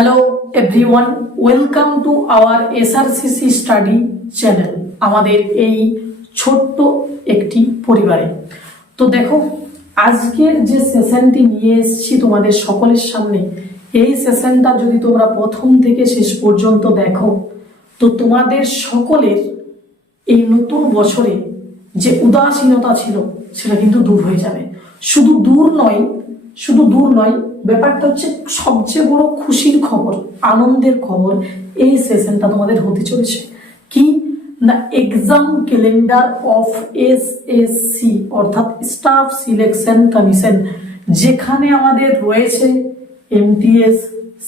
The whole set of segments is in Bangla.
Hello everyone welcome to our SRCC study channel আমাদের এই ছোট্ট একটি পরিবারে। তো দেখো, আজকের যে সেশনটি নিয়ে এসেছি তোমাদের সকলের সামনে, এই সেশনটা যদি তোমরা প্রথম থেকে শেষ পর্যন্ত দেখো, তো তোমাদের সকলের এই নতুন বছরে যে উদাসীনতা ছিল, সেটা কিন্তু দূর হয়ে যাবে। শুধু দূর নয়, শুধু দূর নয় ব্যাপারটা হচ্ছে সবচেয়ে বড় খুশির খবর, আনন্দের খবর এই সেশনটা তোমাদের হতে চলেছে। কি? না exam calendar of S S C অর্থাৎ স্টাফ সিলেকশন কমিশন যেখানে আমাদের রয়েছে MTS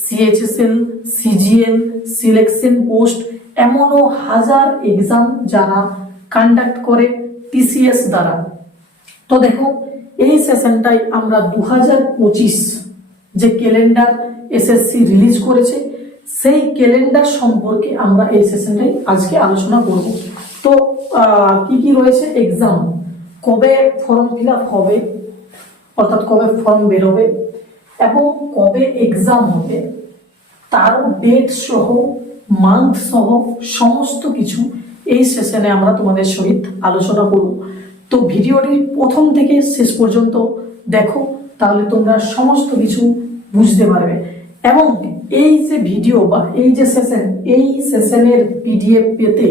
CHSL CGL selection post এমনও হাজার এক্সাম যারা কন্ডাক্ট করে টিসিএস দ্বারা। তো দেখো, এই সেশনটাই আমরা দু হাজার পঁচিশ যে ক্যালেন্ডার এসএসসি রিলিজ করেছে, সেই ক্যালেন্ডার সম্পর্কে আমরা এই সেশনটাই আজকে আলোচনা করব। তো কি কি রয়েছে? এক্সাম কবে ফর্ম ফিল হবে? অর্থাৎ কবে ফর্ম বেরোবে এবং কবে এক্সাম হবে? তার ডেট সহ মান্থ সহ সমস্ত কিছু এই সেশনে আমরা তোমাদের সহিত আলোচনা করব। তো ভিডিওটি প্রথম থেকে শেষ পর্যন্ত দেখো, তাহলে তোমরা সমস্ত কিছু বুঝতে পারবে। এবং এই যে ভিডিও বা এই যে সেশন এই সেশনের পিডিএফ পেতে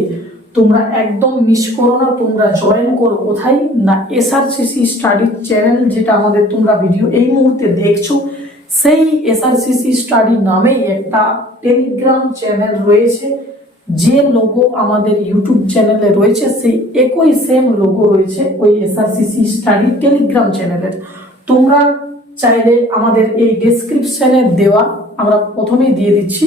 তোমরা একদম মিস করো না, তোমরা জয়েন করো। কোথায়? না এসআরসিসি স্টাডি চ্যানেল যেটা আমাদের তোমরা ভিডিও এই মুহূর্তে দেখছ, সেই এসআরসিসি স্টাডি নামেই একটা টেলিগ্রাম চ্যানেল রয়েছে। যে লোগো আমাদের ইউটিউব চ্যানেলে রয়েছে, সেই একই সেম লোগো রয়েছে ওই এসআরসিসি স্টাডি টেলিগ্রাম চ্যানেলের তোমরা চাইলে আমাদের এই ডেসক্রিপশনে দেওয়া আমরা প্রথমেই দিয়ে দিচ্ছি।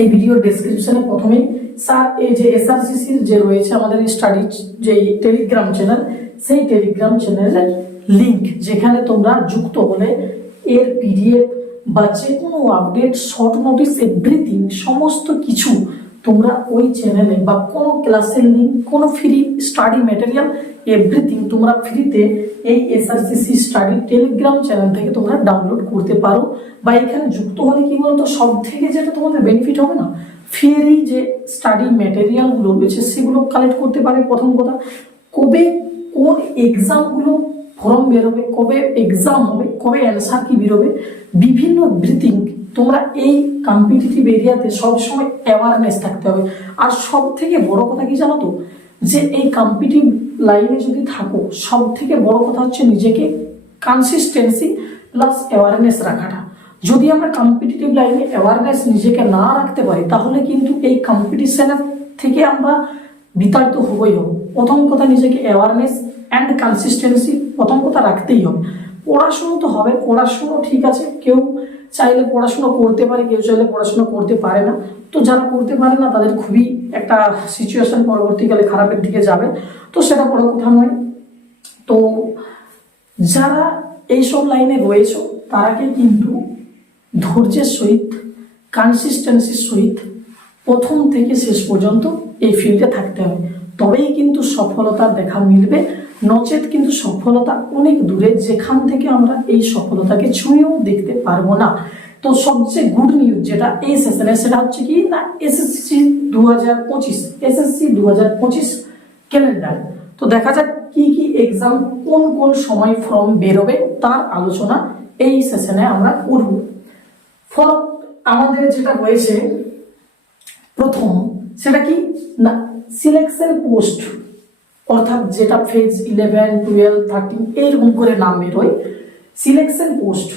এই ভিডিও ডেসক্রিপশনে প্রথমেই স্যার এই যে এসআরসিসির যে রয়েছে আমাদের স্টাডি যে টেলিগ্রাম চ্যানেল সেই টেলিগ্রাম চ্যানেলের লিংক যেখানে তোমরা যুক্ত হলে এর পিডিএফ বা যে কোনো আপডেট শর্ট নোটিস এভরিথিং সমস্ত কিছু তোমরা ওই চ্যানেলে বা কোনো ক্লাসের লিঙ্ক কোনো ফ্রি স্টাডি ম্যাটেরিয়াল এভরিথিং তোমরা ফ্রিতে এই এসআরসিসি স্টাডি টেলিগ্রাম চ্যানেল থেকে তোমরা ডাউনলোড করতে পারো। বা এখানে যুক্ত হলে কি বলতো, সব থেকে যেটা তোমাদের বেনিফিট হবে না? ফ্রি যে স্টাডি ম্যাটেরিয়ালগুলো রয়েছে, সেগুলো কালেক্ট করতে পারে প্রথম কথা। কবে কোন এক্সামগুলো ফর্ম বেরোবে, কবে এক্সাম হবে, কবে অ্যান্সার কি বেরোবে, বিভিন্ন ব্রিথিং তোমরা এই কম্পিটিটিভ এরিয়াতে সবসময় অ্যাওয়ারনেস থাকতে হবে। আর সব থেকে বড় কথা কি জানো তো? যে এই কম্পিটিভ লাইনে যদি থাকো সব থেকে বড় কথা হচ্ছে নিজেকে কনসিস্টেন্সি প্লাস অ্যাওয়ারনেস রাখাটা। যদি আমরা কম্পিটিটিভ লাইনে অ্যাওয়ারনেস নিজেকে না রাখতে পারি, তাহলে কিন্তু এই কম্পিটিশনের থেকে আমরা বিতাড়িত হবই হব। প্রথম কথা নিজেকে অ্যাওয়ারনেস অ্যান্ড কনসিস্টেন্সি প্রথম কথা রাখতেই হবে। পড়াশুনো তো হবে, পড়াশুনো ঠিক আছে, কেউ চাইলে পড়াশুনো করতে পারে, কেউ চাইলে পড়াশুনো করতে পারে না। তো যারা করতে পারে না, তাদের খুবই একটা সিচুয়েশন পরবর্তীকালে খারাপের দিকে যাবে। তো সেটা বড় কথা নয়। তো যারা এইসব লাইনে রয়েছে, তারাকে কিন্তু ধৈর্যের সহিত কনসিস্টেন্সির সহিত প্রথম থেকে শেষ পর্যন্ত এই ফিল্ডে থাকতে হবে। তবেই কিন্তু সফলতা দেখা মিলবে। নচেত কিন্তু সফলতা অনেক দূরে, যেখান থেকে আমরা এই সফলতাকে ছুঁয়েও দেখতে পারব না। তো সবচেয়ে গুড নিউজ যেটা এই সেশনে সেটা হচ্ছে কি, না এসএসসি দু হাজার পঁচিশ এসএসসি দু হাজার পঁচিশ ক্যালেন্ডার তো দেখা যাক কি কি এক্সাম কোন কোন সময় ফর্ম বেরোবে, তার আলোচনা এই সেশনে আমরা করব। ফর আমাদের যেটা রয়েছে প্রথম, সেটা কি, না সিলেকশন পোস্ট অর্থাৎ যেটা ফেজ ইলেভেন টুয়েলভ থার্টিন এইরকম করে নাম বেরোয়। সিলেকশন পোস্ট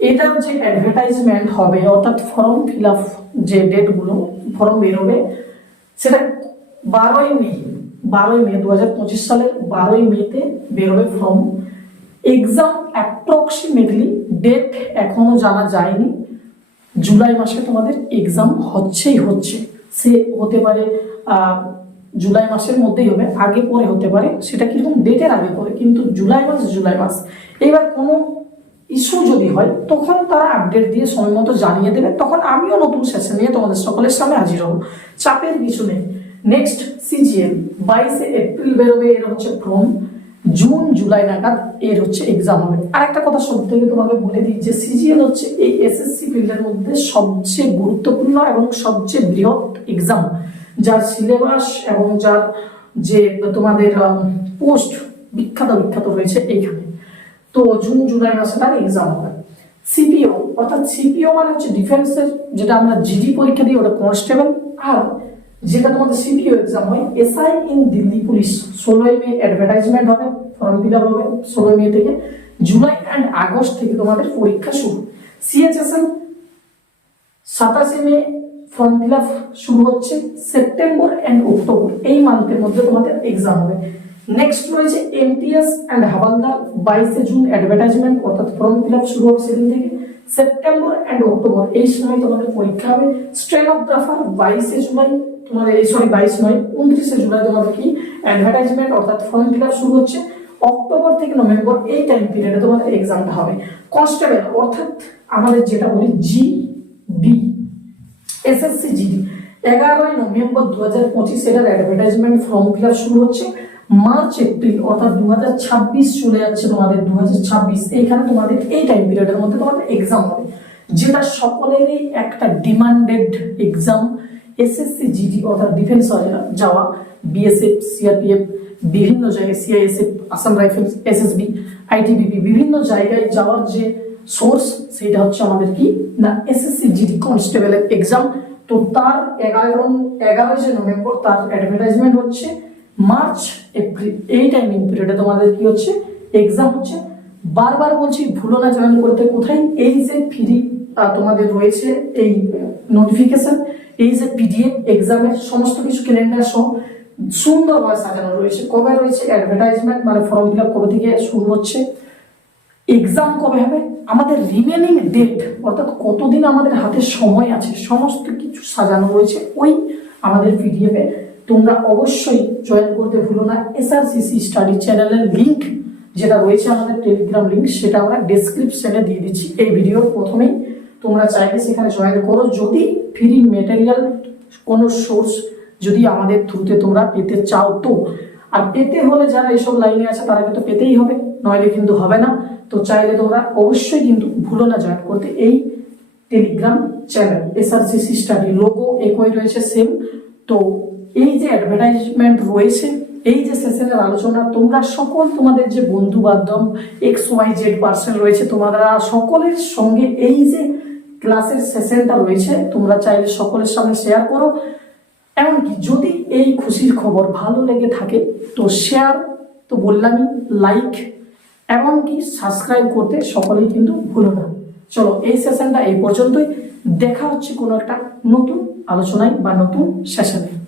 এটার যে অ্যাডভার্টাইজমেন্ট হবে, অর্থাৎ ফর্ম ফিল আপ যে ডেটগুলো ফর্ম বেরোবে, সেটা বারোই মে বারোই মে দু হাজার পঁচিশ সালের বারোই মেতে বেরোবে ফর্ম এক্সাম অ্যাপ্রক্সিমেটলি ডেট এখনও জানা যায়নি। জুলাই মাসে তোমাদের এক্সাম হচ্ছেই হচ্ছে। সে হতে পারে জুলাই মাসের মধ্যেই হবে, আগে পরে হতে পারে, সেটা কীরকম ডেটের আগে পরে, কিন্তু জুলাই মাস জুলাই মাস। এবার কোনো ইস্যু যদি হয়, তখন তারা আপডেট দিয়ে সময় মতো জানিয়ে দেবে। তখন আমিও নতুন সেশন নিয়ে তোমাদের সকলের সামনে হাজির হব। চাপের কিছু নেই। নেক্সট সিজিএল বাইশে এপ্রিল বেরোবে, এর হচ্ছে ফর্ম জুন জুলাই নাগাদ এর হচ্ছে এক্সাম হবে। আর একটা কথা সব থেকে তোমাকে বলে দিই যে সিজিএল হচ্ছে এই এসএসসি ফিল্ডের মধ্যে সবচেয়ে গুরুত্বপূর্ণ এবং সবচেয়ে বৃহৎ এক্সাম যার সিলেবাস এবং যার যে তোমাদের পোস্ট বিখ্যাত বিখ্যাত রয়েছে এইখানে। তো জুন, জুলাই মাসে তার এক্সাম হবে। সিপিও অর্থাৎ সিপিও মানে হচ্ছে ডিফেন্সের যেটা আমরা জিডি পরীক্ষা দিই, ওটা কনস্টেবল আর যেটা তোমাদের সিপিও এক্সাম হয় এসআই ইন দিল্লি পুলিশ ষোলোই মে অ্যাডভার্টাইজমেন্ট হবে ফর্ম ফিল আপ হবে ষোলোই মে থেকে জুলাই অ্যান্ড আগস্ট থেকে তোমাদের পরীক্ষা শুরু। সিএচএসএল সাতাশে মে ফর্ম ফিল আপ শুরু হচ্ছে সেপ্টেম্বর অ্যান্ড অক্টোবর এই মান্থের মধ্যে তোমাদের এক্সাম হবে। নেক্সট রয়েছে এমটিএস অ্যান্ড হাওয়ালদার বাইশে জুন অ্যাডভার্টাইজমেন্ট অর্থাৎ ফর্ম ফিল আপ শুরু হবে সেদিন থেকে। সেপ্টেম্বর অ্যান্ড অক্টোবর এই সময় তোমাদের পরীক্ষা হবে। স্ট্রেন স্টেনোগ্রাফার বাইশে জুলাই তোমাদের এই সরি বাইশ নয়, উনত্রিশে জুলাই তোমাদের কি? অ্যাডভার্টাইজমেন্ট অর্থাৎ ফর্ম ফিল আপ শুরু হচ্ছে। অক্টোবর থেকে নভেম্বর এই টাইম পিরিয়ডে তোমাদের এক্সামটা হবে। কনস্টেবল অর্থাৎ আমাদের যেটা বলি জি বি এসএসসি জিডি এগারোই নভেম্বর দু হাজার পঁচিশ এটার অ্যাডভার্টাইজমেন্ট ফর্ম ফিল আপ শুরু হচ্ছে। মার্চ এপ্রিল অর্থাৎ দু হাজার ছাব্বিশ চলে যাচ্ছে তোমাদের দু হাজার ছাব্বিশ। এইখানে তোমাদের এই টাইম পিরিয়ডের মধ্যে তোমাদের এক্সাম হবে। যেটা সকলেরই একটা ডিমান্ডেড এক্সাম এসএসসি জিডি অর্থাৎ ডিফেন্স যাওয়া বিএসএফ সিআরপিএফ বিভিন্ন জায়গায় CISF Assam rifles SSB ITBP বিভিন্ন জায়গায় যাওয়ার যে সোর্স সেটা হচ্ছে আমাদের কি? না এসএসসি জিডি কনস্টেবলের এক্সাম তো তার এগারো, এগারোই যে নভেম্বর তার অ্যাডভার্টাইজমেন্ট হচ্ছে মার্চ এপ্রিল এই টাইমিং পিরিয়ডে তোমাদের কি হচ্ছে? এক্সাম হচ্ছে। বারবার বলছি, ভুলো না জয়েন করতে। কোথায়? এই যে ফ্রি তোমাদের রয়েছে এই নোটিফিকেশন এই যে পিডিএফ এক্সামের সমস্ত কিছু ক্যালেন্ডার সহ সুন্দরভাবে সাজানো রয়েছে। কবে রয়েছে? অ্যাডভার্টাইজমেন্ট মানে ফর্ম ফিল আপ কবে থেকে শুরু হচ্ছে? এক্সাম কবে হবে? আমাদের রিমেনিং ডেট অর্থাৎ কতদিন আমাদের হাতে সময় আছে, সমস্ত কিছু সাজানো রয়েছে ওই আমাদের পিডিএফে তোমরা অবশ্যই জয়েন করতে ভুলো না এসআরসিসি স্টাডি চ্যানেলের লিঙ্ক যেটা রয়েছে আমাদের টেলিগ্রাম লিঙ্ক সেটা আমরা ডেসক্রিপশনে দিয়ে দিচ্ছি এই ভিডিওর প্রথমেই। তোমরা চাইলে সেখানে জয়েন করো। যদি ফ্রি মেটেরিয়াল কোনো সোর্স যদি আমাদের থ্রুতে তোমরা পেতে চাও তো। আর পেতে হলে যারা এসব লাইনে আছে, তারা কিন্তু পেতেই হবে। নইলে কিন্তু হবে না। তো চাইলে তোমরা অবশ্যই কিন্তু ভুলো না জয়েন করতে। এই Telegram channel SRCC study logo একই রয়েছে সেম তো এই যে অ্যাডভার্টাইজমেন্ট রয়েছে, এই যে সেশনের আলোচনা, তোমরা সকল তোমাদের যে বন্ধু বান্ধব এক্স ওয়াই জেড পার্সেন্ট রয়েছে, তোমরা সকলের সঙ্গে এই যে ক্লাসের সেশনটা রয়েছে, তোমরা চাইলে সকলের সামনে শেয়ার করো। এমনকি যদি এই খুশির খবর ভালো লেগে থাকে, তো শেয়ার তো বললামই লাইক এমনকি সাবস্ক্রাইব করতে সকলেই কিন্তু ভুলো না। চলো এই সেশনটা এই পর্যন্তই। দেখা হচ্ছে কোনো একটা নতুন আলোচনায় বা নতুন সেশনে